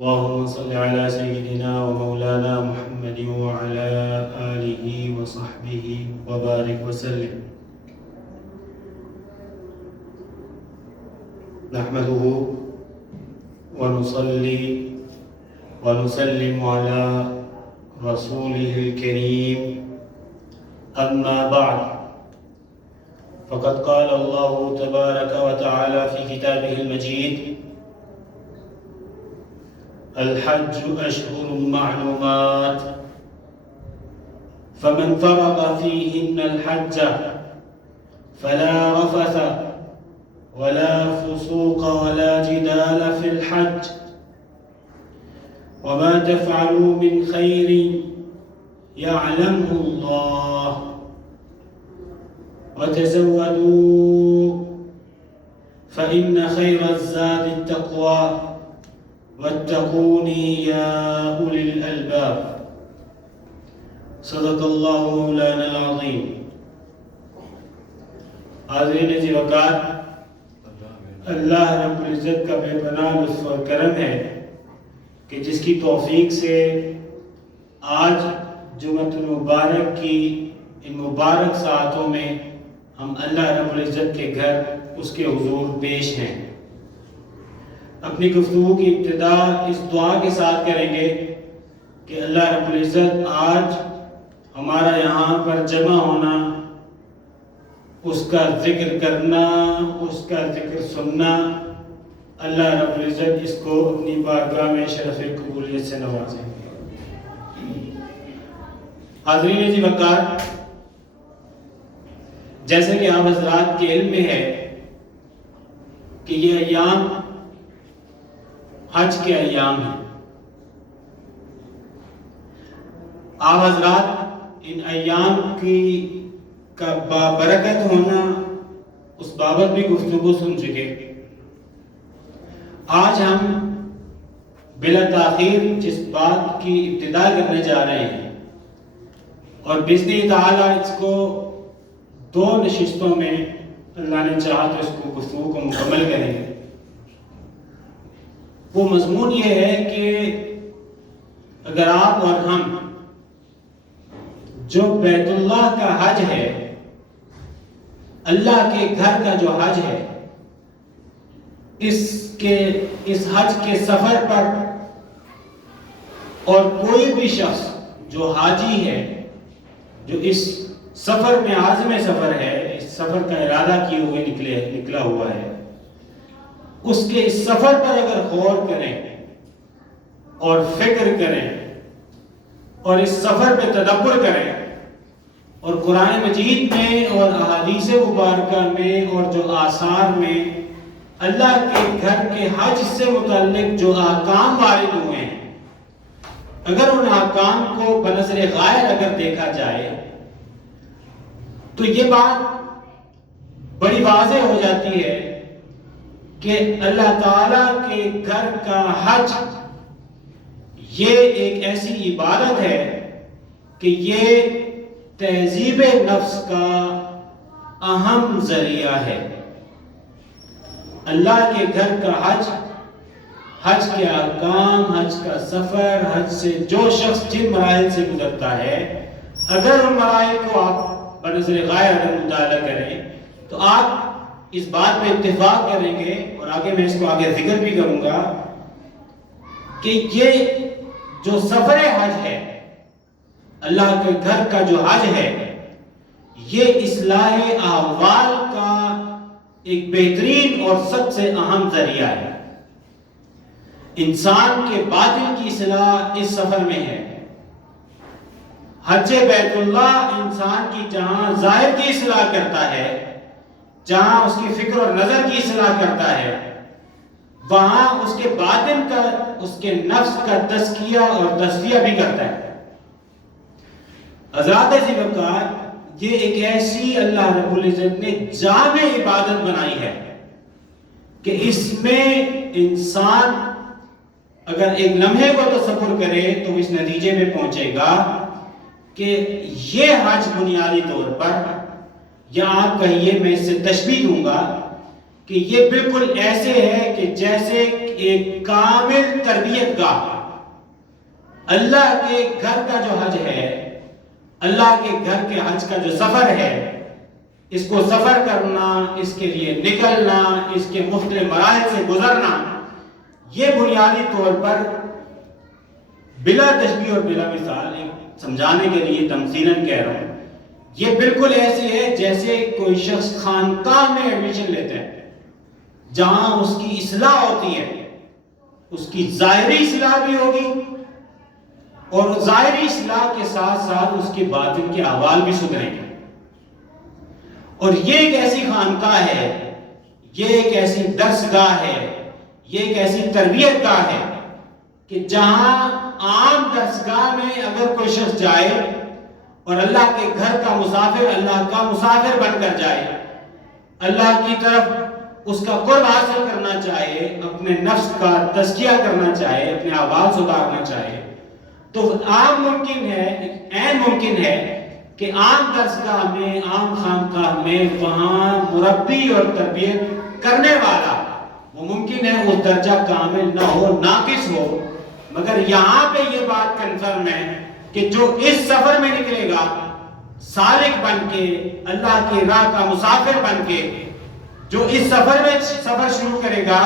اللهم صل على سيدنا ومولانا محمد وعلى آله وصحبه وبارك وسلم. نحمده ونصلي ونسلم على رسوله الكريم، أما بعد، فقد قال الله تبارك وتعالى في كتابه المجيد: الحج أشهر معلومات، فمن فرض فيهن الحج فلا رفث ولا فسوق ولا جدال في الحج، وما تفعلوا من خير يعلمه الله، وتزودوا فإن خير الزاد التقوى، واتقوني يا أولي الألباب. صدق اللہ مولانا العظیم. حاضرین عزیز وقار، اللہ رب العزت کا بے پناہ لطف اور کرم ہے کہ جس کی توفیق سے آج جمعۃ المبارک کی ان مبارک ساعتوں میں ہم اللہ رب العزت کے گھر اس کے حضور پیش ہیں. اپنی گفتگو کی ابتدا اس دعا کے ساتھ کریں گے کہ اللہ رب العزت آج ہمارا یہاں پر جمع ہونا، اس کا ذکر کرنا، اس کا ذکر سننا، اللہ رب العزت اس کو اپنی بارگاہ میں شرف قبولیت سے نوازے. حاضرین عزیز وقار، جیسے کہ آپ حضرات کے علم میں ہے کہ یہ ایام حج کے ایام ہیں. آپ حضرات ان ایام کا بابرکت ہونا، اس بابت بھی گفتگو سن چکے. آج ہم بلا تاخیر جس بات کی ابتدا کرنے جا رہے ہیں، اور باذن تعالیٰ اس کو 2 نشستوں میں اللہ نے چاہا تو اس کو گفتگو کو مکمل کریں گے. وہ مضمون یہ ہے کہ اگر آپ اور ہم جو بیت اللہ کا حج ہے، اللہ کے گھر کا جو حج ہے، اس حج کے سفر پر، اور کوئی بھی شخص جو حاجی ہے، جو اس سفر میں عازم سفر ہے، اس سفر کا ارادہ کیے ہوئے نکلا ہوا ہے، اس کے اس سفر پر اگر غور کریں اور فکر کریں اور اس سفر پہ تدبر کریں، اور قرآن مجید میں اور احادیث مبارکہ میں اور جو آثار میں اللہ کے گھر کے حج سے متعلق جو احکام وارد ہوئے ہیں، اگر ان احکام کو بنظر غائب اگر دیکھا جائے تو یہ بات بڑی واضح ہو جاتی ہے کہ اللہ تعالیٰ کے گھر کا حج یہ ایک ایسی عبادت ہے کہ یہ تہذیب نفس کا اہم ذریعہ ہے. اللہ کے گھر کا حج کے احکام، حج کا سفر، حج سے جو شخص جن مراحل سے گزرتا ہے، اگر ان مراحل کو آپ بنظر غائب اگر مطالعہ کریں تو آپ اس بات پہ اتفاق کریں گے، اور آگے میں اس کو آگے ذکر بھی کروں گا، کہ یہ جو سفر حج ہے، اللہ کے گھر کا جو حج ہے، یہ اصلاح احوال کا ایک بہترین اور سب سے اہم ذریعہ ہے. انسان کے باطن کی اصلاح اس سفر میں ہے. حج بیت اللہ انسان کی جہاں ظاہر کی اصلاح کرتا ہے، جہاں اس کی فکر اور نظر کی اصلاح کرتا ہے، وہاں اس کے باطن کا، اس کے نفس کا تزکیہ اور تصفیہ بھی کرتا ہے. حضرات عزیز وقار، یہ ایک ایسی اللہ رب العزت نے جامع عبادت بنائی ہے کہ اس میں انسان اگر ایک لمحے کو تصور کرے تو اس نتیجے میں پہنچے گا کہ یہ حج بنیادی طور پر، یا آپ کہیے میں اس سے تشبیہ دوں گا کہ یہ بالکل ایسے ہے کہ جیسے ایک کامل تربیت گاہ، اللہ کے گھر کا جو حج ہے، اللہ کے گھر کے حج کا جو سفر ہے، اس کو سفر کرنا، اس کے لیے نکلنا، اس کے مختلف مراحل سے گزرنا، یہ بنیادی طور پر بلا تشبیہ اور بلا مثال ایک سمجھانے کے لیے تمثیلاً کہہ رہا ہوں، یہ بالکل ایسی ہے جیسے کوئی شخص خانقاہ میں ایڈمیشن لیتا ہے، جہاں اس کی اصلاح ہوتی ہے، اس کی ظاہری اصلاح بھی ہوگی اور ظاہری اصلاح کے ساتھ ساتھ اس کے باطن کے احوال بھی سدھریں گے۔ اور یہ ایک ایسی خانقاہ ہے، یہ ایک ایسی درسگاہ ہے، یہ ایک ایسی تربیت گاہ ہے کہ جہاں عام درسگاہ میں اگر کوئی شخص جائے اور اللہ کے گھر کا مسافر، اللہ کا مسافر بن کر جائے، اللہ کی طرف اس کا قرب حاصل کرنا چاہے، اپنے نفس کا تزکیہ کرنا چاہے، اپنے احوال سدھارنا چاہے، تو عام ممکن ہے، عین ممکن ہے کہ عام درسگاہ میں، عام خانقاہ میں وہاں مربی اور تربیت کرنے والا وہ ممکن ہے اس درجہ کامل نہ ہو، ناقص ہو، مگر یہاں پہ یہ بات کنفرم ہے کہ جو اس سفر میں نکلے گا سالک بن کے، اللہ کی راہ کا مسافر بن کے، جو اس سفر میں سفر شروع کرے گا،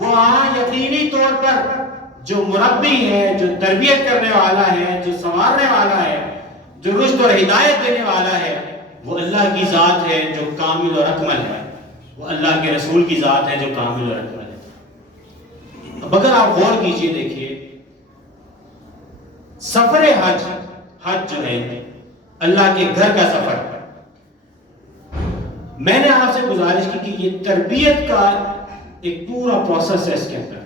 وہ وہاں یقینی طور پر جو مربی ہے، جو تربیت کرنے والا ہے، جو سنوارنے والا ہے، جو رشد اور ہدایت دینے والا ہے، وہ اللہ کی ذات ہے جو کامل اور اکمل ہے، وہ اللہ کے رسول کی ذات ہے جو کامل اور اکمل ہے۔ اب اگر آپ غور کیجئے، دیکھیے سفر حج جو ہے اللہ کے گھر کا سفر، میں نے آپ سے گزارش کی کہ یہ تربیت کا ایک پورا پروسیس ہے، اس کے اندر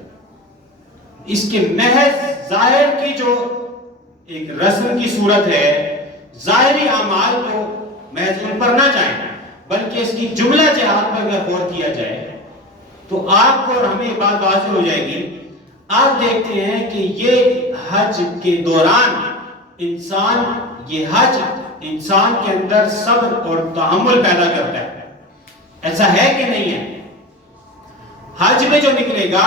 اس کے محض ظاہر کی جو ایک رسم کی صورت ہے، ظاہری اعمال کو محض ان پر نہ جائیں، بلکہ اس کی جملہ جہات پر اگر غور کیا جائے تو آپ کو اور ہمیں یہ بات واضح ہو جائے گی۔ آپ دیکھتے ہیں کہ یہ حج کے دوران یہ حج انسان کے اندر صبر اور تحمل پیدا کرتا ہے، ایسا ہے کہ نہیں ہے؟ حج میں جو نکلے گا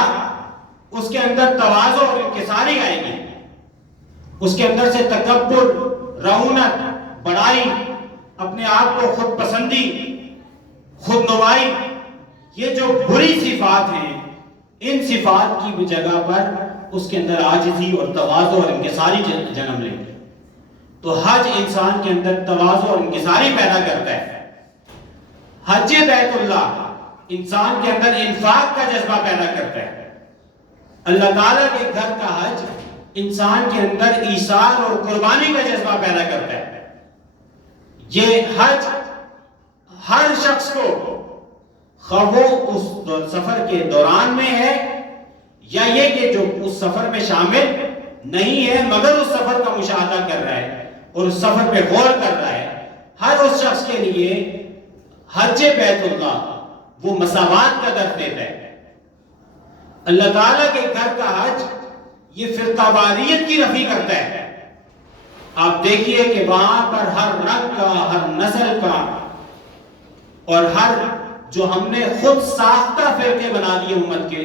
اس کے اندر تواضع اور انکساری آئے گی، اس کے اندر سے تکبر، رعونت، بڑائی، اپنے آپ کو خود پسندی، خود نمائی، یہ جو بری صفات ہیں، ان صفات کی جگہ پر اس کے اندر عاجزی اور تواضع اور انکساری جنم لیں گے۔ تو حج انسان کے اندر تواضع اور انکساری پیدا کرتا ہے۔ حج بیت اللہ انسان کے اندر انفاق کا جذبہ پیدا کرتا ہے۔ اللہ تعالیٰ کے گھر کا حج انسان کے اندر ایثار اور قربانی کا جذبہ پیدا کرتا ہے۔ یہ حج ہر شخص کو، خواہ وہ اس سفر کے دوران میں ہے یا یہ کہ جو اس سفر میں شامل نہیں ہے مگر اس سفر کا مشاہدہ کر رہا ہے اور اس سفر پہ غور کر رہا ہے، ہر اس شخص کے لیے حج بیت اللہ وہ مساوات کا درس دیتا ہے۔ اللہ تعالیٰ کے گھر کا حج یہ فرقہ واریت کی نفی کرتا ہے۔ آپ دیکھیے کہ وہاں پر ہر رنگ کا، ہر نسل کا اور ہر جو ہم نے خود ساختہ فرقے بنا دیے امت کے،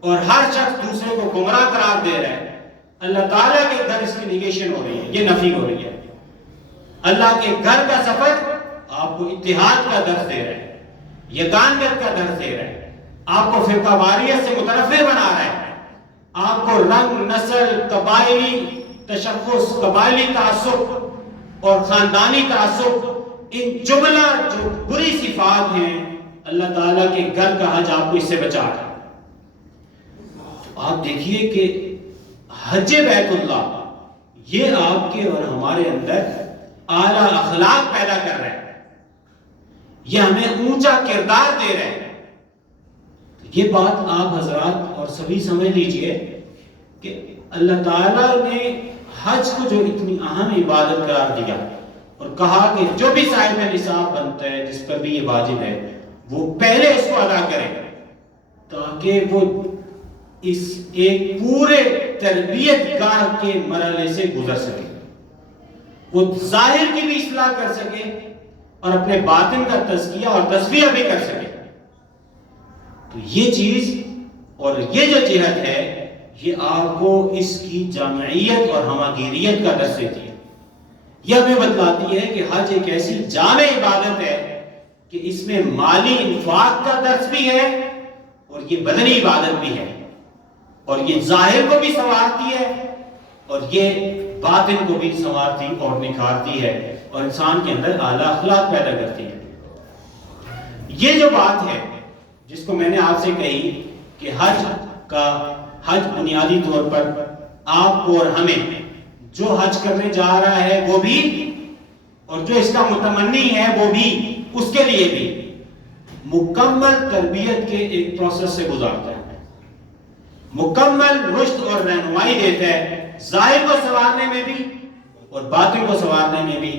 اور ہر شخص دوسرے کو گمراہ قرار دے رہا ہے، اللہ تعالیٰ کے گھر اس کی نیگیشن ہو رہی ہے، یہ نفی ہو رہی ہے۔ اللہ کے گھر کا سفر آپ کو اتحاد کا درس دے رہا ہے، یگانگت کا درس دے رہا ہے، آپ کو فرقہ واریت سے متنفر بنا رہا ہے، آپ کو رنگ، نسل، قبائلی تشخص، قبائلی تعصب اور خاندانی تعصب، ان جملہ جو بری صفات ہیں، اللہ تعالیٰ کے گھر کا حج آپ کو اس سے بچا رہا ہے۔ آپ دیکھیے کہ حج بیت اللہ یہ آپ کے اور ہمارے اندر اعلیٰ اخلاق پیدا کر رہا ہے، یہ ہمیں اونچا کردار دے رہے ہیں۔ یہ بات آپ حضرات اور سبھی سمجھ لیجئے کہ اللہ تعالیٰ نے حج کو جو اتنی اہم عبادت قرار دیا اور کہا کہ جو بھی صاحب نصاب بنتا ہے، جس پر بھی یہ واجب ہے، وہ پہلے اس کو ادا کرے تاکہ وہ اس ایک پورے تربیت گاہ کے مرحلے سے گزر سکے، وہ ظاہر کی بھی اصلاح کر سکے اور اپنے باطن کا تزکیہ اور تصفیہ بھی کر سکے۔ تو یہ چیز اور یہ جو جہت ہے یہ آپ کو اس کی جامعیت اور ہماگیریت کا درس دیتی ہے. یہ ہمیں بتلاتی ہے کہ حج ایک ایسی جامع عبادت ہے کہ اس میں مالی انفاق کا درس بھی ہے اور یہ بدنی عبادت بھی ہے، اور یہ ظاہر کو بھی سنوارتی ہے اور یہ باطن کو بھی سنوارتی اور نکھارتی ہے اور انسان کے اندر اعلیٰ اخلاق پیدا کرتی ہے. یہ جو بات ہے جس کو میں نے آپ سے کہی کہ حج بنیادی طور پر آپ کو اور ہمیں جو حج کرنے جا رہا ہے وہ بھی اور جو اس کا متمنی ہے وہ بھی، اس کے لیے بھی مکمل تربیت کے ایک پروسیس سے گزارتا ہے، مکمل رشد اور رہنمائی دیتا ہے، ظاہر کو سنوارنے میں بھی اور باطن کو سنوارنے میں بھی.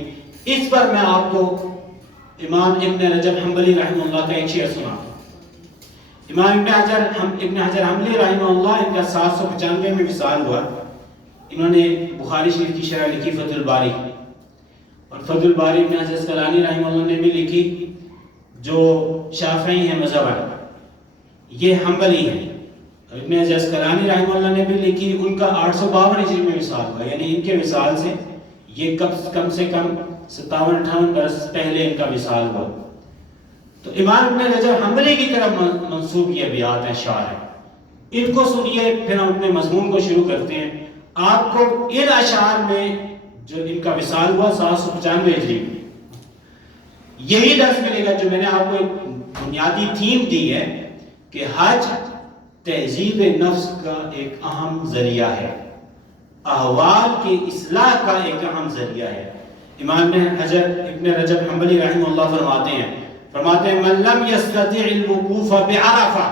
اس پر میں آپ کو امام ابن رجب حنبلی رحمہ اللہ کا ایک شعر سنا. امام ابن حجر حنبلی رحمہ اللہ، ان کا 795 میں وصال ہوا. انہوں نے بخاری شریف کی شرح لکھی فتح الباری، اور فتح الباری ابن حجر اسقلانی رحمہ اللہ نے بھی لکھی، جو شافعی ہیں مذہب والے، یہ حنبلی ہیں. ابن حجر اسقلانی رحمہ اللہ نے بھی لکھی، ان کا 852 ہجری میں وصال ہوا، یعنی ان کے وصال سے یہ کم سے کم 57-58 برس پہلے ان کا وصال ہوا. تو امام ابن رجب حنبلی کی طرف منسوب یہ ابیات ہیں، شعر ہیں. ان کو سنیے، پھر ہم اپنے مضمون کو شروع کرتے ہیں. آپ کو ان اشعار میں جو ان کا وصال ہوا 795 ہجری میں، یہی درس ملے گا جو میں نے آپ کو ایک بنیادی تھیم دی ہے کہ حج تہذیب نفس کا ایک اہم ذریعہ ہے، احوال کی اصلاح کا ایک اہم ذریعہ ہے. امام ابن رجب حنبلی رحمہ اللہ فرماتے ہیں من لم يستطع الوقوف بعرفہ.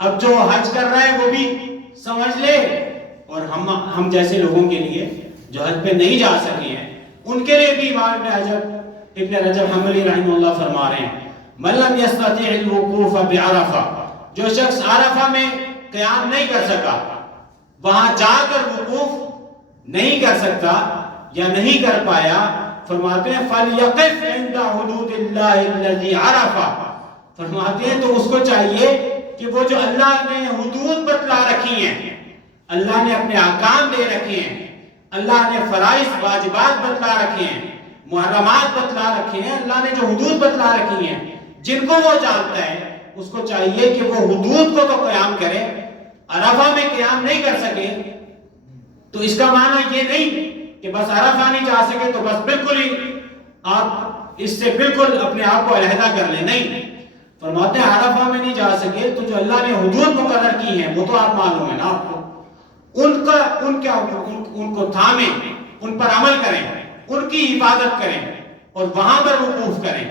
اب جو حج کر رہا ہے وہ بھی سمجھ لے، اور ہم جیسے لوگوں کے لیے جو حج پہ نہیں جا سکے ہیں ان کے لیے بھی امام ابن رجب حنبلی رحمہ اللہ فرما رہے ہیں من لم يستطع الوقوف بعرفہ. جو شخص عرفہ میں قیام نہیں کر سکا، وہاں جا کر وقوف نہیں کر سکتا یا نہیں کر پایا، فرماتے ہیں فَلْيَقِفْ عِنْدَ حُدُودِ اللَّهِ الَّذِي عَرَفَ. فرماتے ہیں تو اس کو چاہیے کہ وہ جو اللہ نے حدود بتلا رکھی ہیں، اللہ نے اپنے احکام دے رکھے ہیں، اللہ نے فرائض واجبات بتلا رکھے ہیں، محرمات بتلا رکھے ہیں، اللہ نے جو حدود بتلا رکھی ہیں جن کو وہ جانتا ہے، اس کو چاہیے کہ وہ حدود کو تو قیام کرے. عرفہ میں قیام نہیں کر سکے تو اس کا معنی یہ نہیں کہ بس عرفہ نہیں جا سکے تو بس بالکل ہی آپ اس سے بالکل اپنے آپ کو علیحدہ کر لیں. نہیں، فرماتے ہیں عرفہ میں نہیں جا سکے تو جو اللہ نے حدود مقرر کی ہیں وہ تو آپ معلوم ہے نا آپ کو، ان کو تھامیں، ان پر عمل کریں، ان کی حفاظت کریں اور وہاں پر وقوف کریں.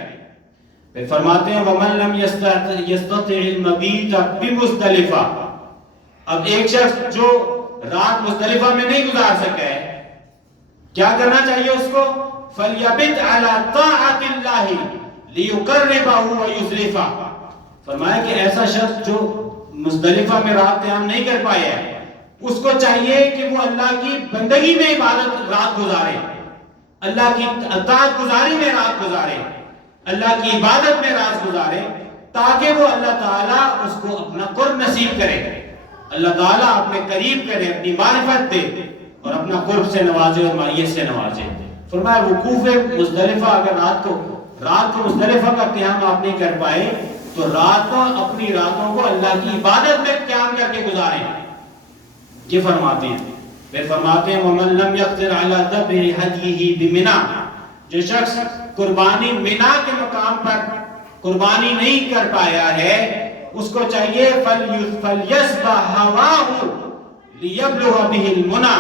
پھر فرماتے ہیں وَمَن لَمْ يَسْتَطِعِ الْمَبِيتَ بِمُزْدَلِفَةٍ. اب ایک شخص جو رات مزدلفہ میں نہیں گزار سکا ہے، کیا کرنا چاہیے اس کو؟ فَلْيَبِتْ عَلَى طَاعَةِ اللَّهِ لِيُقَرِّبَهُ وَيُزْلِفَهُ. فرمایا کہ ایسا شخص جو مزدلفہ میں رات قیام نہیں کر پایا ہے، اس کو چاہیے کہ وہ اللہ کی بندگی میں عبادت رات گزارے، اللہ کی اطاعت گزاری میں رات گزارے، اللہ کی عبادت میں رات گزارے، تاکہ وہ اللہ تعالیٰ اس کو اپنا قرب نصیب کرے، اللہ تعالیٰ اپنے قریب کرے، اپنی معرفت دے اور اپنا قرب سے نوازے اور معیت سے نوازے. فرمایا وقوف مزدلفہ، اگر رات کو مزدلفہ کا قیام آپ نہیں کر پائے تو اپنی راتوں کو اللہ کی عبادت میں قیام کر کے گزاریں. یہ فرماتے ہیں. پھر فرماتے ہیں وَمَن لَمْ يَقْدِرْ عَلَى ذَبْحِ هَدْيِهِ بِمِنَا. جو شخص قربانی منا کے مقام پر قربانی نہیں کر پایا ہے، اس کو چاہیے فَلْيَسْبَحْ هَوَاهُ لِيَبْلُغَ بِهِ الْمُنَى.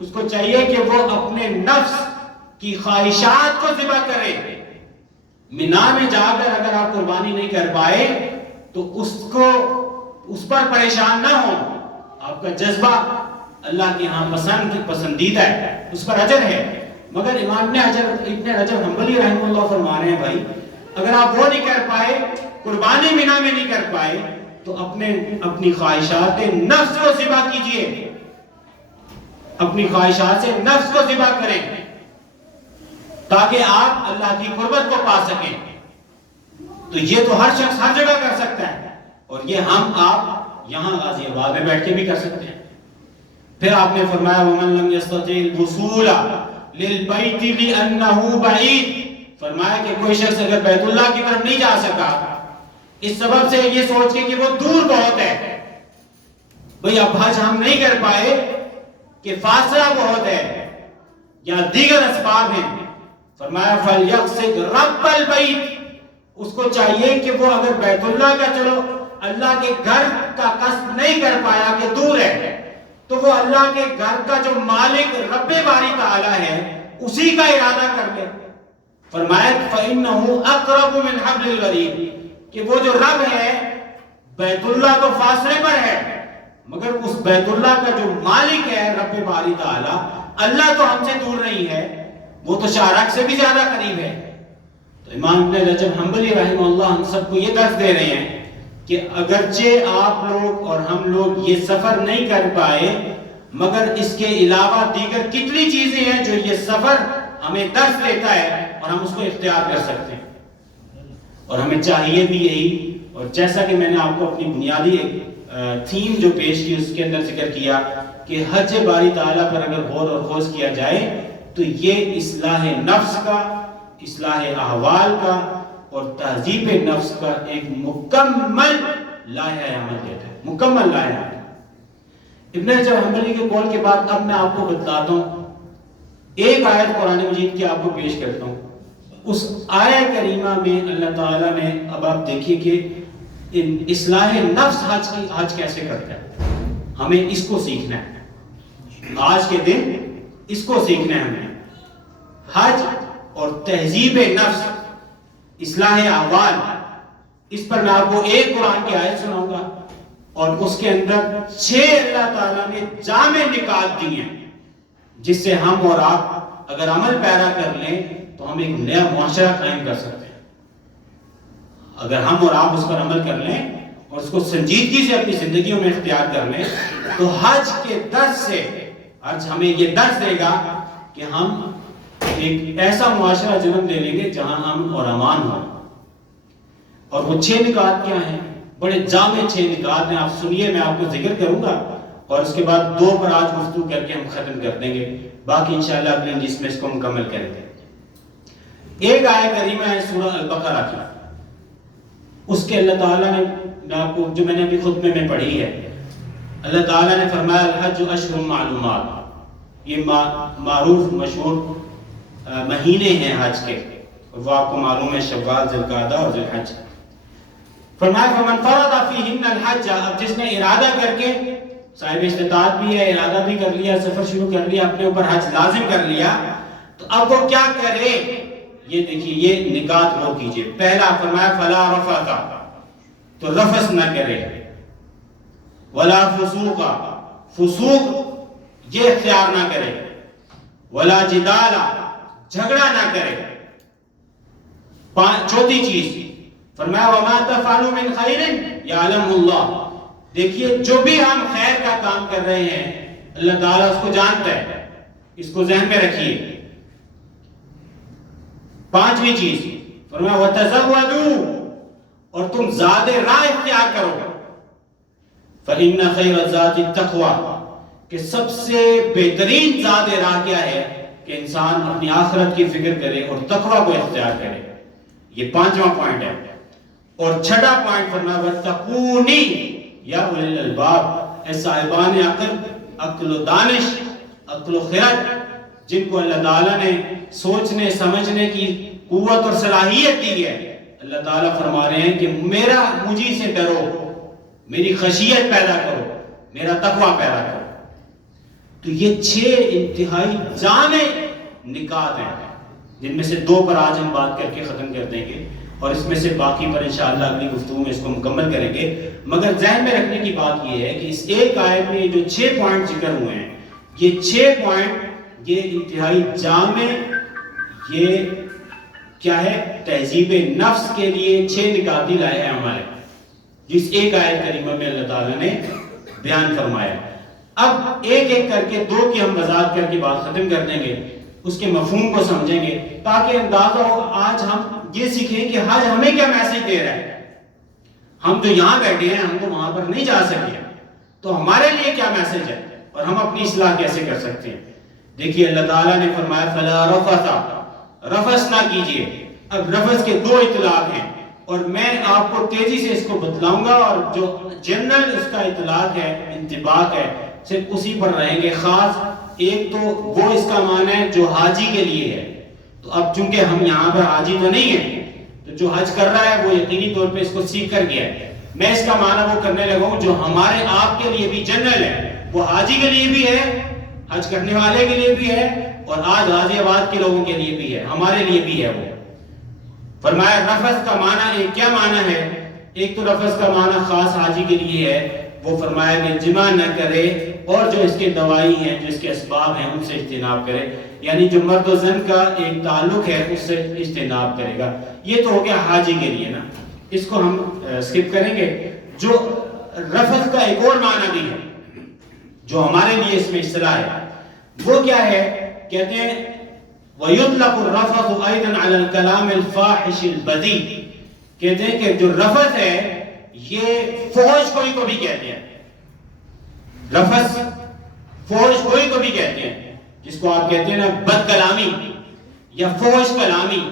اس کو چاہیے کہ وہ اپنے نفس کی خواہشات کو ذبح کرے. منا میں جا کر اگر آپ قربانی نہیں کر پائے تو اس پر پریشان نہ ہو. آپ کا جذبہ اللہ کے ہاں پسندیدہ ہے، اس پر اجر ہے. مگر امام ابن رجب حنبلی رحمہ اللہ فرما رہے ہیں بھائی اگر آپ وہ نہیں کر پائے، قربانی منا میں نہیں کر پائے، تو اپنی خواہشات نفس کو ذبح کیجئے، اپنی خواہشات سے نفس کو ذبح کریں تاکہ آپ اللہ کی قربت کو پا سکیں. تو یہ تو ہر شخص ہر جگہ کر سکتا ہے، اور یہ ہم آپ یہاں غازی آباد میں بیٹھ کے بھی کر سکتے ہیں. پھر آپ نے فرمایا وَمَن لَمْ يَسْتَطِعِ الْوُصُولَ لِلْبَيْتِ لِأَنَّهُ بَعِيدٌ، فرمایا کہ کوئی شخص اگر بیت اللہ کی طرف نہیں جا سکا اس سبب سے یہ سوچ کے کہ وہ دور بہت ہے، بھئی اب حج ہم نہیں کر پائے کہ فاصلہ بہت ہے یا دیگر اسباب ہیں، فرمایا فَلْيَقْصِدْ رَبَّ الْبَيْتِ، اس کو چاہیے کہ وہ اگر بیت اللہ کا چلو اللہ کے گھر کا قصد نہیں کر پایا کہ دور ہے، تو وہ اللہ کے گھر کا جو مالک رب باری تعالی ہے اسی کا ارادہ کر لے. فرمایا فَإِنَّهُ أَقْرَبُ مِنْ حَبْلِ الْوَرِيدِ، کہ وہ جو رب ہے بیت اللہ تو فاصلے پر ہے مگر اس بیت اللہ کا جو مالک ہے رب باری تعالی، اللہ تو ہم سے دور نہیں ہے، وہ تو شارق سے بھی زیادہ قریب ہے. تو امام ابن رجب حنبلی رحمہ اللہ ہم سب کو یہ درس دے رہے ہیں کہ اگرچہ آپ لوگ اور ہم لوگ یہ سفر نہیں کر پائے مگر اس کے علاوہ دیگر کتنی چیزیں ہیں جو یہ سفر ہمیں درس دیتا ہے اور ہم اس کو اختیار کر سکتے ہیں. اور ہمیں چاہیے بھی یہی، اور جیسا کہ میں نے آپ کو اپنی بنیادی تھیم جو پیش کی اس کے اندر ذکر کیا کہ حج باری تعالیٰ پر اگر غور اور خوض کیا جائے تو یہ اصلاح نفس کا، اصلاح احوال کا اور تہذیب نفس کا ایک مکمل لائحہ عمل دیتا ہے، مکمل لائحہ عمل. ابن رجب حنبلی کے قول کے بعد اب میں آپ کو بتلاتا ہوں ایک آیت قرآن مجید کی آپ کو پیش کرتا ہوں. اس آیہ کریمہ میں اللہ تعالیٰ نے، اب آپ دیکھیے کہ اصلاح نفس حج کیسے کرتا ہے، ہمیں اس کو سیکھنا ہے. آج کے دن اس کو سیکھنا ہے ہمیں. حج اور تہذیب نفس، اصلاح احوال، اس پر میں آپ کو ایک قرآن کی آیت سناؤں گا اور اس کے اندر 6 اللہ تعالیٰ نے جامع نکات دی ہیں جس سے ہم اور آپ اگر عمل پیرا کر لیں تو ہم ایک نیا معاشرہ قائم کر سکتے ہیں. اگر ہم اور آپ اس پر عمل کر لیں اور اس کو سنجیدگی سے اپنی زندگیوں میں اختیار کر لیں تو حج کے درس سے حج ہمیں یہ درس دے گا کہ ہم ایک ایسا معاشرہ جنم لے لیں گے جہاں ہم اور امان ہوں. اور وہ 6 نکات کیا ہیں؟ بڑے جامع 6 نکات ہیں. آپ سنیے، میں آپ کو ذکر کروں گا اور اس کے بعد 2 پر آج گفتگو کر کے ہم ختم کر دیں گے، باقی انشاءاللہ اگلے جس میں اس کو مکمل کریں گے. ایک آیت کریمہ ہے سورہ البقرہ کی، اس کے اللہ تعالیٰ نے آپ کو جو میں نے ابھی خطبے میں پڑھی ہے، اللہ تعالیٰ نے فرمایا الحج اشہر معلومات، یہ معروف مشہور مہینے ہیں حج کے اور وہ آپ کو معلوم ہے شوال، ذوالقعدہ اور ذوالحج. فرمایا فمن فرض فیہن الحج، اب جس نے ارادہ کر کے، صاحب استطاعت بھی ہے، ارادہ بھی کر لیا، سفر شروع کر لیا، اپنے اوپر حج لازم کر لیا، تو اب وہ کیا کرے؟ یہ دیکھیے یہ نکات وہ کیجئے. پہلا فرمایا فلا رفث، تو رفث نہ کرے، ولا فسوق، فسوق یہ اختیار نہ کرے، ولا جدال، جھگڑا نہ کرے. چوتھی چیز فرمایا وما تفعلوا من خیر یعلمہ اللہ، دیکھیے جو بھی ہم خیر کا کام کر رہے ہیں اللہ تعالیٰ اس کو جانتا ہے، اس کو ذہن میں رکھیے. پانچویں چیز فرمایا وتزودوا، اور تم زاد راہ اختیار کرو. فإن خیر الزاد التقوی، کہ سب سے بہترین زاد راہ کیا ہے کہ انسان اپنی آخرت کی فکر کرے اور تقوی کو اختیار کرے. یہ 5واں پوائنٹ ہے. اور 6واں پوائنٹ فرمایا وَاتَّقُونِي یا اولي الالباب، اے صاحبان عقل، عقل و دانش، عقل و خرد، جن کو اللہ تعالیٰ نے سوچنے سمجھنے کی قوت اور صلاحیت دی ہے. اللہ تعالیٰ فرما رہے ہیں کہ مجھے سے ڈرو، میری خشیت پیدا کرو، میرا تقوی پیدا کرو. تو یہ 6 انتہائی جامع نکات ہیں جن میں سے 2 پر آج ہم بات کر کے ختم کر دیں گے اور اس میں سے باقی پر انشاءاللہ اگلی گفتگو میں اس کو مکمل کریں گے. مگر ذہن میں رکھنے کی بات یہ ہے کہ اس ایک آیت میں جو 6 پوائنٹ ذکر ہوئے ہیں، یہ 6 پوائنٹ یہ انتہائی جامع، یہ کیا ہے؟ تہذیب نفس کے لیے 6 نکاتی لائے ہیں ہمارے، جس ایک آیت کریمہ میں اللہ تعالیٰ نے بیان فرمایا. اب ایک ایک کر کے 2 کی ہم وضاحت کر کے بات ختم کر دیں گے، اس کے مفہوم کو سمجھیں گے تاکہ اندازہ ہو آج ہم یہ سیکھیں کہ حج ہمیں کیا میسج دے رہا ہے. ہم تو یہاں بیٹھے ہیں، ہم تو وہاں پر نہیں جا سکے. تو ہمارے لیے کیا میسج ہے اور ہم اپنی اصلاح کیسے کر سکتے ہیں؟ دیکھیے اللہ تعالیٰ نے فرمایا فلا رفث، رفث نہ کیجئے۔ اب رفث کے دو اطلاق ہیں اور میں آپ کو تیزی سے اس کو بتلاؤں گا، اور جو جنرل اس کا اطلاق ہے، انطباق ہے، صرف اسی پر رہیں گے خاص۔ ایک تو وہ اس کا معنی ہے جو حاجی کے لیے ہے، تو اب چونکہ ہم یہاں پر حاجی تو نہیں ہیں، تو جو حج کر رہا ہے وہ یقینی طور پہ اس کو سیکھ کر گیا ہے۔ میں اس کا معنی وہ کرنے لگا ہوں جو ہمارے آپ کے لیے بھی جنرل ہے، وہ حاجی کے لیے بھی ہے، حج کرنے والے کے لیے بھی ہے، اور آج غازی آباد کے لوگوں کے لیے بھی ہے، ہمارے لیے بھی ہے۔ وہ فرمایا رفث کا معنی کیا معنی ہے؟ ایک تو رفث کا معنی خاص حاجی کے لیے ہے، وہ فرمایا کہ جمع نہ کرے اور جو اس کے دوائی ہیں، جو اس کے اسباب ہیں، ان سے اجتناب کرے، یعنی جو مرد و زن کا ایک تعلق ہے اس سے اجتناب کرے گا۔ یہ تو ہو گیا حاجی کے لیے نا، اس کو ہم سکپ کریں گے۔ جو رفث کا ایک اور معنی بھی ہے جو ہمارے لیے اس میں اصطلاح ہے، وہ کیا ہے؟ کہتے ہیں وَيُطْلَقُ الرَّفَثُ أَيْضًا عَلَى الْكَلَامِ الْفَاحِشِ الْبَذِيءِ، کہتے ہیں کہ جو رفث ہے یہ فحش گوئی کو بھی کہتے ہیں۔ رفث فحش گوئی کو بھی کہتے ہیں، جس کو آپ کہتے ہیں نا بد کلامی یا فحش کلامی،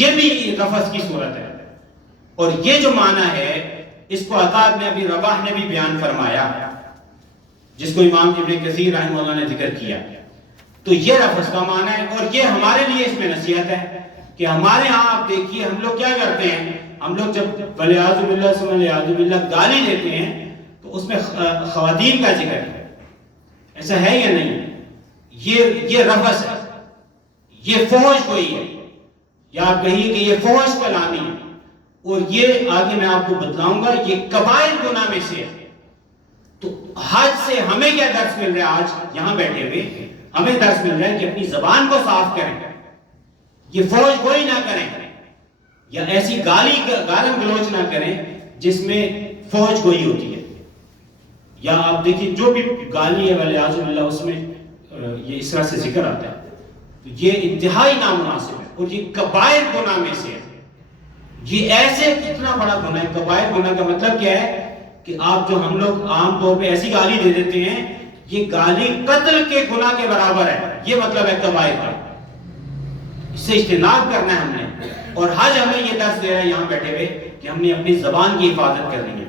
یہ بھی رفث کی صورت ہے۔ اور یہ جو معنی ہے اس کو عطا بن ابی رباح نے بھی بیان فرمایا، جس کو امام ابن کثیر رحمہ اللہ نے ذکر کیا۔ تو یہ رفث کا معنی ہے، اور یہ ہمارے لیے اس میں نصیحت ہے کہ ہمارے ہاں آپ دیکھیے ہم لوگ کیا کرتے ہیں، ہم لوگ جب ولیعوذ باللہ ثم ولیعوذ باللہ گالی دیتے ہیں تو اس میں خواتین کا ذکر ہے، ایسا ہے یا نہیں؟ یہ رفث ہے، یہ فحش گوئی ہے، یا آپ کہیے کہ یہ فحش کلامی ہے، اور یہ آگے میں آپ کو بتلاؤں گا یہ کبائر گناہ میں سے ہے۔ تو حج سے ہمیں کیا درس مل رہا ہے؟ آج یہاں بیٹھے ہوئے ہمیں درس مل رہا ہے کہ اپنی زبان کو صاف کریں، یہ فحش گوئی نہ کریں، یا ایسی گالم گلوچ نہ کریں جس میں فحش گوئی ہوتی ہے۔ یا آپ دیکھیں جو بھی گالی ہے ولیعوذ باللہ اس میں یہ اس طرح سے ذکر آتا ہے، تو یہ انتہائی نامناسب ہے اور یہ کبائر گناہ میں سے ہے۔ یہ ایسے کتنا بڑا گناہ ہے۔ کبائر گناہ کا مطلب کیا ہے کہ آپ جو ہم لوگ عام طور پہ ایسی گالی دے دیتے ہیں، یہ گالی قتل کے گناہ کے برابر ہے، یہ مطلب ہے کبائر کا۔ اس سے اجتناب کرنا ہے ہم نے، اور حج ہمیں یہ درس دے رہا ہے یہاں بیٹھے ہوئے کہ ہم نے اپنی زبان کی حفاظت کرنی ہے۔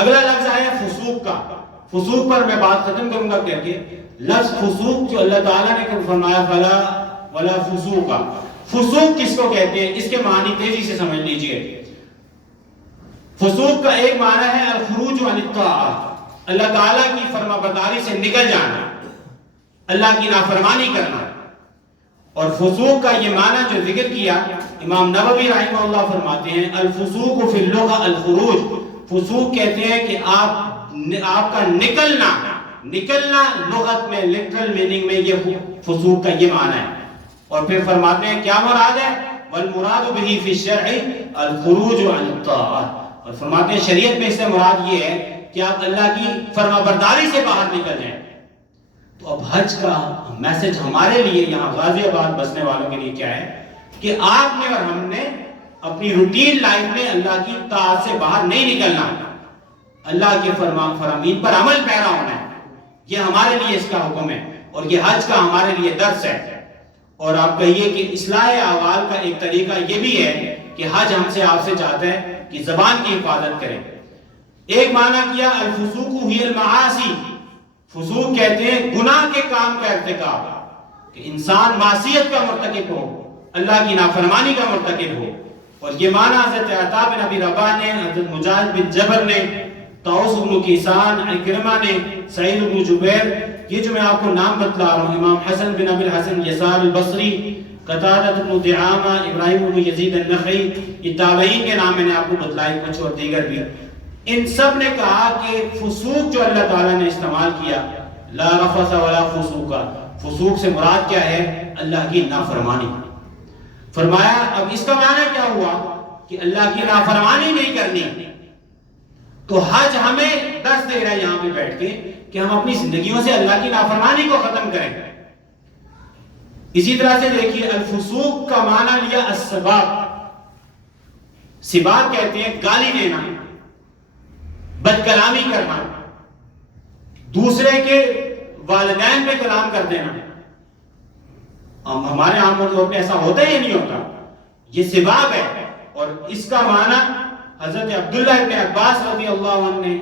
اگلا لفظ آیا فسوق کا۔ فسوق پر میں بات ختم کروں گا کہہ کے، لفظ فسوق جو اللہ تعالیٰ نے فرمایا فلا ولا فسوق کا، فسوق کس کو کہتے ہیں اس کے معنی تیزی سے سمجھ لیجئے۔ فسوق کا ایک معنی ہے الخروج عن الطاعہ، اللہ تعالیٰ کی فرما برداری سے نکل جانا، اللہ کی نافرمانی کرنا۔ اور فسوق کا یہ معنی جو ذکر کیا امام نووی رحمہ اللہ فرماتے ہیں الفسوق فی اللغہ الخروج، فسوق کہتے ہیں کہ آپ کا نکلنا لغت میں لٹرل میننگ میں یہ فسوق کا یہ معنی ہے۔ اور پھر فرماتے ہیں کیا مراد ہے؟ والمراد به فی الشرع الخروج عن الطاعہ، اور فرماتے ہیں شریعت میں اس سے مراد یہ ہے کہ آپ اللہ کی فرما برداری سے باہر نکل جائیں۔ تو اب حج کا میسج ہمارے لیے یہاں غازی آباد بسنے والوں کے لیے کیا ہے کہ آپ نے اور ہم نے اپنی روٹین لائف میں اللہ کی طاعت سے باہر نہیں نکلنا، اللہ کے فرامین پر عمل پیرا ہونا ہے۔ یہ ہمارے لیے اس کا حکم ہے، اور یہ حج کا ہمارے لیے درس ہے۔ اور آپ کہیے کہ اصلاح احوال کا ایک طریقہ یہ بھی ہے کہ حج ہم سے آپ سے چاہتا ہے کہ زبان کی حفاظت کریں۔ ایک معنی کیا الفسوق ہی المعاصی، فسوق کہتے ہیں گناہ کے کام کا ارتکاب، کہ انسان معصیت کا مرتکب ہو، اللہ کی نافرمانی کا مرتکب ہو۔ اور یہ معنی حضرت عطا بن ابی رباح نے، حضرت مجاہد بن جبر نے، طاؤس بن کیسان، عکرمہ نے، سعید بن جبیر، یہ جو میں آپ کو نام بتلا رہا ہوں، امام حسن بن ابی الحسن یسار البصری، قتادہ بن دعامہ، ابراہیم بن یزید النخعی، یہ تابعین کے نام میں نے آپ کو بتلائے، کچھ اور دیگر بھی۔ ان سب نے کہا کہ فسوق جو اللہ تعالیٰ نے استعمال کیا لا رفث ولا فسوق، فسوق سے مراد کیا ہے؟ اللہ کی نافرمانی۔ فرمایا اب اس کا معنی کیا ہوا کہ اللہ کی نافرمانی نہیں کرنی۔ تو حج ہمیں درس دے رہا ہے یہاں پہ بیٹھ کے کہ ہم اپنی زندگیوں سے اللہ کی نافرمانی کو ختم کریں۔ اسی طرح سے دیکھیے الفسوق کا معنی لیا السباب، سباب کہتے ہیں گالی دینا، بد کلامی کرنا، دوسرے کے والدین پہ کلام کر دینا. ہمارے عام طور پہ ایسا ہوتا ہے یا نہیں ہوتا؟ یہ سباب ہے. اور اس کا معنی حضرت عبداللہ ابن عباس رضی اللہ عنہ نے،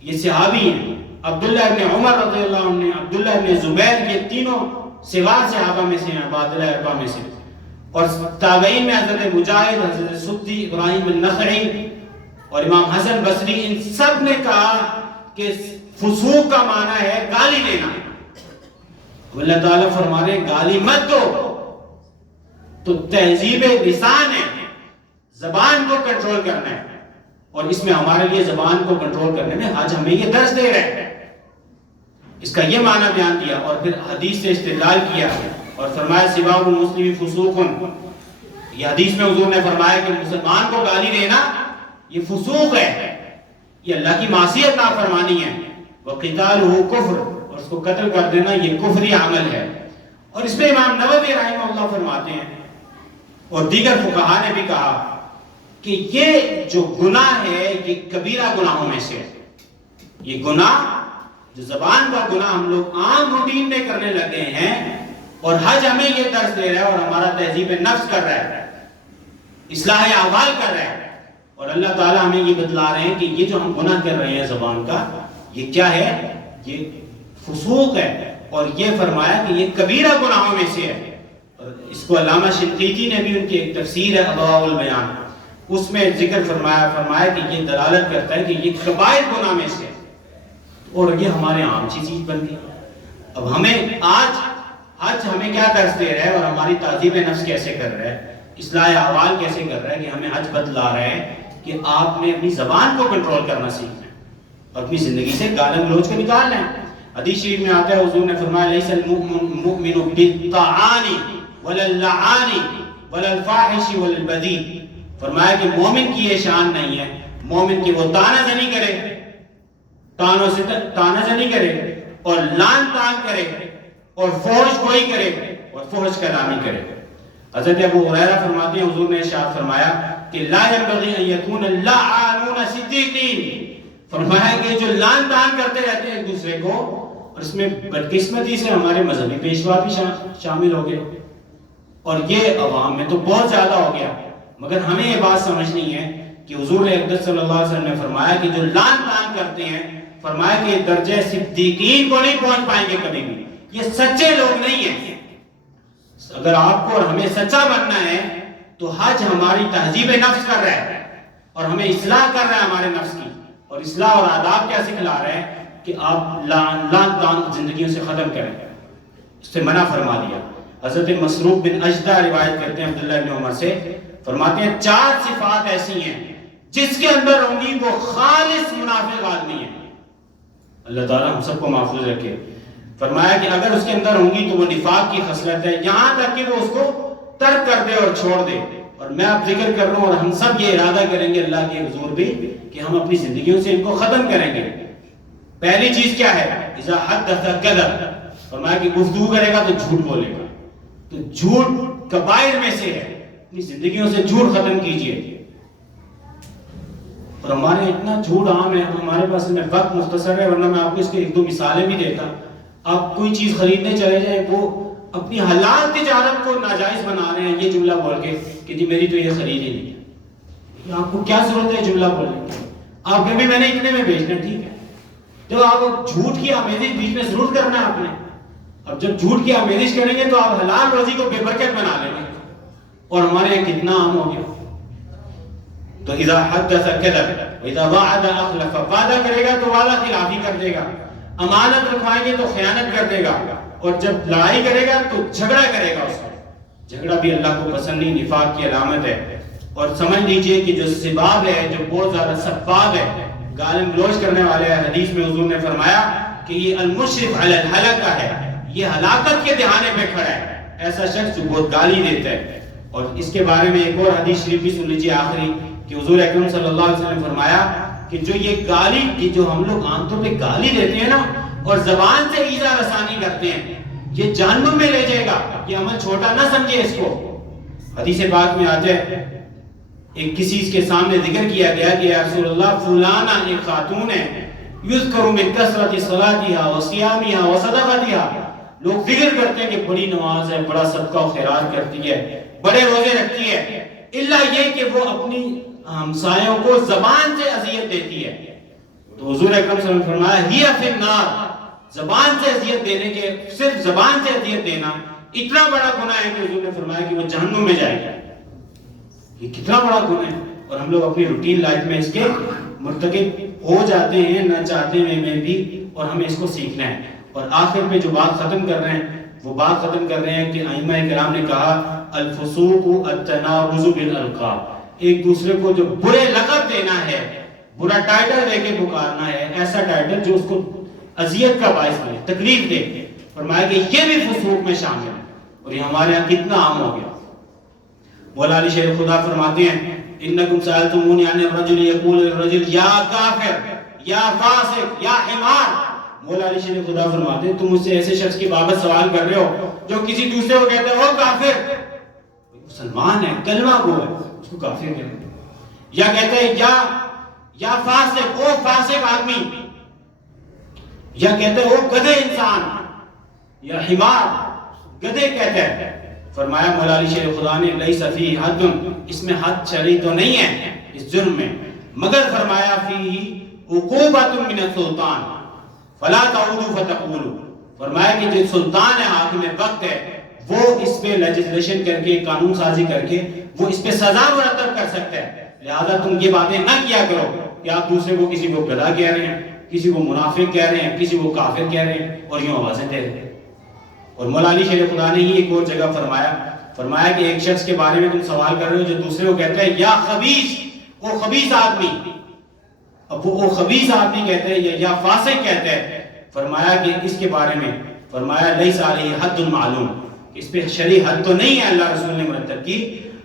یہ صحابی ہیں، عبداللہ ابن عمر رضی اللہ عنہ، عبداللہ ابن زبیر، یہ تینوں سوار صحابہ میں سے ہیں، عبادلہ اربع میں سے. اور تابعین میں حضرت مجاہد، حضرت سدی، ابراہیم النخعی اور امام حسن بصری، ان سب نے کہا کہ فسوق کا معنی ہے گالی دینا. اللہ تعالیٰ فرما رہے ہیں گالی مت دو. تو تہذیب لسان ہے، زبان کو کنٹرول کرنا ہے. اور اس میں ہمارے لیے زبان کو کنٹرول کرنے میں آج ہمیں یہ درس دے رہے ہیں. اس کا یہ معنی بیان دیا اور پھر حدیث سے استدلال کیا اور فرمایا سباب المسلم فسوق. یہ حدیث میں حضور نے فرمایا کہ مسلمان کو گالی دینا یہ فسوق ہے، یہ اللہ کی معصیت نافرمانی ہے. وقتالہ کفر، اور اس کو قتل کر دینا یہ کفری عمل ہے. اور اس پہ امام نووی رحمہ اللہ فرماتے ہیں اور دیگر فقہا نے بھی کہا کہ یہ جو گناہ ہے یہ کبیرہ گناہوں میں سے ہے. یہ گناہ جو زبان کا گناہ ہم لوگ عام روٹین میں کرنے لگے ہیں، اور حج ہمیں یہ درس دے رہا ہے اور ہمارا تہذیب نفس کر رہا ہے، اصلاح احوال کر رہا ہے. اور اللہ تعالیٰ ہمیں یہ بتلا رہے ہیں کہ یہ جو ہم گناہ کر رہے ہیں زبان کا، یہ کیا ہے؟ یہ فسوق ہے. اور یہ فرمایا کہ یہ کبیرہ گناہوں میں سے ہے. اور اس کو علامہ شنقیطی نے بھی ان کی ایک تفسیر ہے اضواء البیان، اس میں ذکر فرمایا کہ یہ دلالت کرتا ہے کہ یہ کبائر گناہ میں سے ہے. اور یہ ہمارے عام چیز بن گئی. اب ہمیں آج حج ہمیں کیا درس دے رہا ہے اور ہماری تہذیب نفس کیسے کر رہا ہے، اصلاح احوال کیسے کر رہا ہے، کہ ہمیں حج بتلا رہا ہے کہ آپ نے اپنی زبان کو کنٹرول کرنا سیکھنا ہے اور اپنی زندگی سے گالی گلوچ کو نکالنا ہے. حدیث شریف میں آتا ہے حضور نے فرمایا لیس المؤمن بالطعان ولا اللعان ولا الفاحش ولا البذیء. فرمایا کہ مومن کی یہ شان نہیں ہے، مومن کی وہ تانہ زنی کرے، تانوں سے تانہ زنی کرے اور لان تان کرے اور فحش گوئی کرے اور فحش کلامی کرے. حضرت ابو ہریرہ فرماتے ہیں حضور نے ارشاد فرمایا کہ لا ينبغي ان يكون اللعانون صدیقین. فرمایا کہ جو لان تان کرتے رہتے ہیں ایک دوسرے کو، اور اس میں بدقسمتی سے ہمارے مذہبی پیشوا بھی شامل ہو گئے اور یہ عوام میں تو بہت زیادہ ہو گیا. مگر ہمیں یہ بات سمجھنی ہے کہ حضور اقدس صلی اللہ علیہ وسلم نے فرمایا کہ جو لان تان کرتے ہیں، فرمایا کہ درجہ صدیقین کو نہیں پہنچ پائیں گے کبھی بھی. یہ سچے لوگ نہیں ہیں. اگر آپ کو اور ہمیں سچا بننا ہے تو حج ہماری تہذیب نفس کر رہا ہے اور ہمیں اصلاح کر رہا ہے ہمارے نفس کی. اور اصلاح اور آداب کیا سکھلا رہے ہیں کہ آپ لان تان زندگیوں سے ختم کریں، اس سے منع فرما دیا. حضرت مسروق بن اجدہ روایت کرتے ہیں عبداللہ بن عمر سے، فرماتے ہیں 4 صفات ایسی ہیں جس کے اندر ہوں گی وہ خالص منافق آدمی ہے. اللہ تعالیٰ ہم سب کو محفوظ رکھے. فرمایا کہ اگر اس کے اندر ہوں گی تو وہ نفاق کی خصلت ہے، یہاں تک کہ وہ اس کو ترک کر دے اور چھوڑ دے. اور میں اب ذکر کر رہا ہوں اور ہم سب یہ ارادہ کریں گے اللہ کے حضور بھی کہ ہم اپنی زندگیوں سے ان کو ختم کریں گے. پہلی چیز کیا ہے؟ اذا حدث کذب. فرمایا کہ گفتگو کرے گا تو جھوٹ بولے گا. تو جھوٹ کبائر میں سے ہے. اپنی زندگیوں سے جھوٹ ختم کیجئے. اور ہمارے اتنا جھوٹ عام ہے، ہمارے پاس میں وقت مختصر ہے ورنہ میں آپ کو اس کے 1-2 مثالیں بھی دیتا. آپ کوئی چیز خریدنے چلے جائیں، وہ اپنی حلال تجارت کو ناجائز بنا رہے ہیں یہ جملہ بول کے کہ جی میری تو یہ خرید ہی نہیں ہے. آپ کو کیا ضرورت ہے جملہ بولنے کی؟ آپ کبھی میں نے اتنے میں بیچنا ٹھیک ہے. تو آپ جھوٹ کی آمیزش بیچ میں ضرور کرنا ہے آپ نے. اب جب جھوٹ کی آمیزش کریں گے تو آپ حلال روزی کو بے برکت بنا لیں گے. اور ہمارے یہاں کتنا عام ہو گیا. تو اذا حدث کذب واذا وعد اخلف. وعدہ کرے گا تو وعدہ خلافی کر دے گا، امانت رکھوائیں گے تو خیانت کر دے گا، اور جب لڑائی کرے گا تو جھگڑا کرے گا. اس میں جھگڑا بھی اللہ کو پسند نہیں، نفاق کی علامت ہے. اور سمجھ لیجئے کہ جو سباب ہے، جو بہت زیادہ سباب ہے، گالم گلوچ کرنے والے ہیں، حدیث میں حضور نے فرمایا کہ یہ المشرف علی الہلکہ ہے، یہ ہلاکت کے دہانے پہ کھڑا ہے. ایسا شخص جو بہت گالی دیتا ہے. اور اس کے بارے میں ایک اور حدیث شریف بھی سن لیجئے آخری، کہ حضور اکرم صلی اللہ علیہ وسلم نے فرمایا کہ جو یہ گالی کی جو ہم لوگ عام طور پہ گالی دیتے ہیں نا اور زبان سے ایذا رسانی کرتے ہیں، یہ جہنم میں لے جائے گا. یہ عمل چھوٹا نہ سمجھے اس کو. حدیث پاک میں آتے ہیں ایک کسی کے سامنے ذکر کیا گیا کہ یا رسول اللہ فلانا ایک خاتون ہے یذکر بکثرت صلاتها وصیامها وصدقتها، لوگ ذکر کرتے ہیں کہ بڑی نماز ہے، بڑا صدقہ و خیرات کرتی ہے، بڑے روزے رکھتی ہے، الا یہ کہ وہ اپنی ہمسایوں کو زبان سے اذیت دیتی ہے۔ تو حضور اکرم صلی اللہ علیہ وسلم نے فرمایا ہی فی النار، زبان سے اذیت دینے کے، صرف زبان سے اذیت دینا اتنا بڑا گناہ ہے کہ حضور نے فرمایا کہ وہ جہنم میں جائے گا۔ یہ کتنا بڑا گناہ ہے، اور ہم لوگ اپنی روٹین لائف میں اس کے مرتکب ہو جاتے ہیں نہ چاہتے ہوئے میں بھی، اور ہمیں اس کو سیکھنا ہے۔ اور آخر میں جو بات ختم کر رہے ہیں وہ بات ختم کر رہے ہیں کہ ائمہ کرام نے کہا الفسوق التنابز بالالقاب، ایک دوسرے کو جو برے لقب دینا ہے، برا ٹائٹل دے کے پکارنا ہے، ایسا ٹائٹل جو اس کو اذیت کا باعث بنے، تکلیف دے، فرمایا کہ یہ بھی فسوق میں شامل ہے، اور یہ ہمارے یہاں کتنا عام ہو گیا۔ مولا علی شیر خدا فرماتے ہیں انکم سألتمونی عن الرجل یقول الرجل یا کافر یا فاسق یا حمار، مولا علی شیر خدا فرماتے ہیں تم مجھ سے ایسے شخص کی بابت سوال کر رہے ہو جو کسی دوسرے کو کہتے ہیں وہ کافر، مسلمان ہے، کلمہ گو ہے، اس کو کافر کہتے ہیں، یا کہتے ہیں یا فاسق، او فاسق آدمی، یا کہتے ہیں وہ گدھے انسان، یا حمار، گدھے کہتے ہیں۔ فرمایا مولا علی شیر خدا نے لیس فی حد، اس میں حد شرعی تو نہیں ہے اس جرم میں، مگر فرمایا فی عقوبۃ من السلطان فلا تعودوا فتقولوا، فرمایا کہ جو سلطان ہے، حاکم وقت ہے، وہ اس پہ لیجسلیشن کر کے، قانون سازی کر کے وہ اس پہ سزا مرتب کر سکتا ہے، لہذا تم یہ باتیں نہ کیا کرو کہ آپ دوسرے کو کسی کو گدھا کہہ رہے ہیں، کسی کو منافق کہہ رہے ہیں، کسی کو کافر کہہ رہے ہیں، اور یوں آوازیں دے رہے ہیں۔ اور مولا علی شیر خدا نے ہی ایک اور جگہ فرمایا کہ ایک شخص کے بارے میں تم سوال کر رہے ہو جو دوسرے کو کہتا ہے یا خبیث، وہ خبیث آدمی، اب وہ خبیث آدمی کہتے ہیں یا فاسق کہتے ہیں، فرمایا کہ اس کے بارے میں فرمایا لیس علیہ حد معلوم، اس پہ شرعی حد تو نہیں ہے اللہ رسول نے مرتب کی،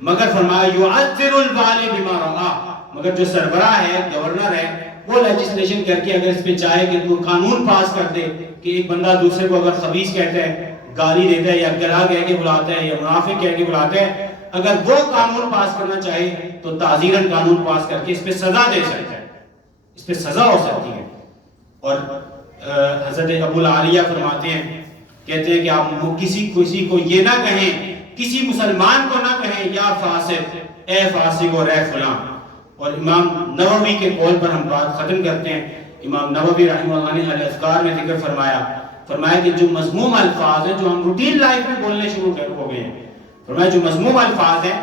مگر فرمایا یعذر الوالی بما رعا، مگر جو سربراہ ہے، گورنر ہے، وہ لیجسلیشن کر کے اگر اس پہ چاہے کہ وہ قانون پاس کر دے کہ ایک بندہ دوسرے کو اگر خبیث کہتا ہے، گالی دیتا ہے، یا گدھا کہہ کے بلاتا ہے، یا منافق کہہ کے بلاتا ہے، اگر وہ قانون پاس کرنا چاہے تو تعزیراً قانون پاس کر کے اس پہ سزا دے سکتا ہے، اس پہ سزا ہو سکتی ہے۔ اور حضرت ابو العالیہ فرماتے ہیں، کہتے ہیں کہ آپ کسی کو یہ نہ کہیں، کسی مسلمان کو نہ کہیں یا فاسق، اے فاسق اور اے فلاں۔ اور امام نووی کے قول پر ہم بات ختم کرتے ہیں۔ امام نووی رحمہ اللہ نے الاذکار میں ذکر فرمایا کہ جو مذموم الفاظ ہیں جو ہم روٹین لائف میں بولنے شروع ہو گئے ہیں، فرمایا جو مذموم الفاظ ہیں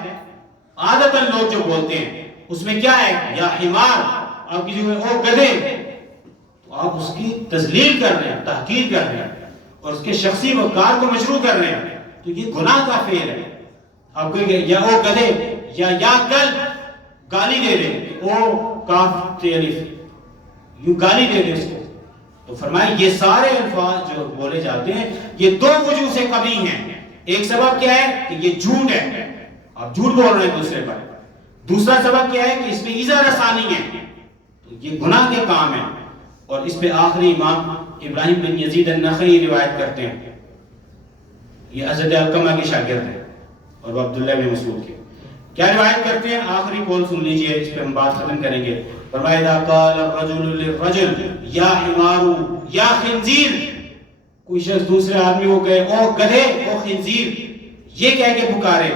عادتاً لوگ جو بولتے ہیں اس میں کیا ہے، یا حمار، آپ کسی کو او گدھے، تو آپ اس کی تذلیل کر رہے ہیں، تحقیر کر رہے ہیں، اور اس کے شخصی وقار کو مشروع کر رہے ہیں، تو یہ گناہ کا فعل ہے۔ آپ کو یا او گدھے یا کل گالی دے رہے، او کاف تعریف، یوں گالی دے رہے اس کو، تو فرمایا یہ سارے الفاظ جو بولے جاتے ہیں یہ دو وجوہ سے قبیح ہیں۔ ایک سبب کیا ہے کہ یہ جھوٹ ہے، آپ جھوٹ بول رہے ہیں دوسرے پر، دوسرا سبب کیا ہے کہ اس میں ایذا رسانی ہے، تو یہ گناہ کے کام ہے۔ اور اس پہ آخری امام ابراہیم بن یزید النخعی روایت کرتے ہیں، یہ حضرت علقمہ کے شاگرد ہیں اور وہ عبداللہ بن مسعود کے، کیا روایت کرتے ہیں، آخری قول سن لیجئے، اس پہ ہم بات ختم کریں گے۔ فرمایا اذا قال الرجل للرجل یا حمار یا خنزیر، کوئی شخص دوسرے آدمی کو کہے او گدھے، او خنزیر، یہ کہہ کے پکارے،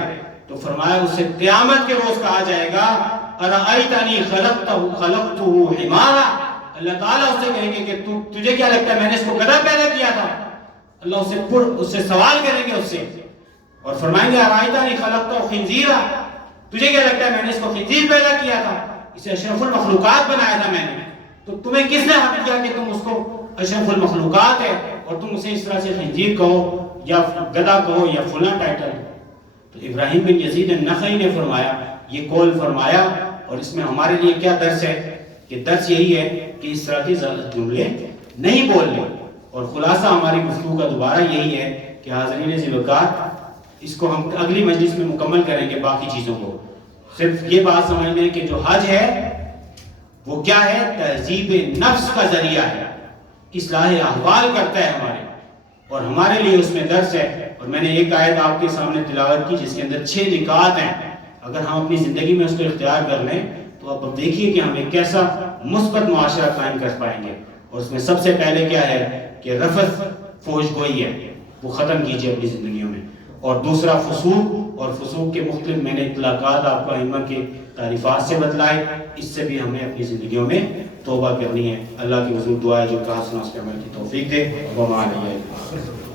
تو فرمایا اس سے قیامت کے روز کہا جائے گا ارأیتنی خلقتہ حمارا، اللہ تعالیٰ اس سے کہیں گے کہ تجھے کیا لگتا ہے میں نے اس کو گدھا پیدا کیا تھا، اللہ اس سے سوال کریں گے اس سے، اور فرمائیں گے ارأیتنی خلقتہ خنزیرا، تجھے کیا لگتا ہے میں نے اس کو خنزیر پیدا کیا تھا، اسے اشرف المخلوقات بنایا تھا میں نے، تو تمہیں کس نے حق دیا کہ تم اس کو اشرف المخلوقات ہے اور تم اسے اس طرح سے خنزیر کہو یا گدھا کہو یا فلاں ٹائٹل۔ تو ابراہیم بن یزید النخعی نے فرمایا، یہ قول فرمایا، اور اس میں ہمارے لیے کیا درس ہے کہ درس یہی ہے کہ اس طرح کے جملے نہیں بولنے، اور خلاصہ ہماری گفتگو کا دوبارہ یہی ہے کہ حاضرین ذی الوقار، اس کو ہم اگلی مجلس میں مکمل کریں گے، باقی چیزوں کو صرف یہ بات سمجھ لیں کہ جو حج ہے وہ کیا ہے، تہذیب نفس کا ذریعہ ہے، اصلاح احوال کرتا ہے ہمارے، اور ہمارے لیے اس میں درس ہے۔ اور میں نے ایک آیت آپ کے سامنے تلاوت کی جس کے اندر 6 نکات ہیں، اگر ہم اپنی زندگی میں اس کو اختیار کر لیں تو آپ دیکھیے کہ ہم ایک کیسا مثبت معاشرہ قائم کر پائیں گے. اور اس میں سب سے پہلے کیا ہے کہ رفث فحش گوئی ہے وہ ختم کیجیے اپنی زندگیوں میں. اور دوسرا فسوق، اور فسوق کے مختلف میں نے اطلاقات آپ کو ائمہ کے تعریفات سے بتلائے، اس سے بھی ہمیں اپنی زندگیوں میں توبہ کرنی ہے. اللہ کی حضور دعا ہے جو کہا سنا اس کے عمل کی توفیق دے. وما علیہ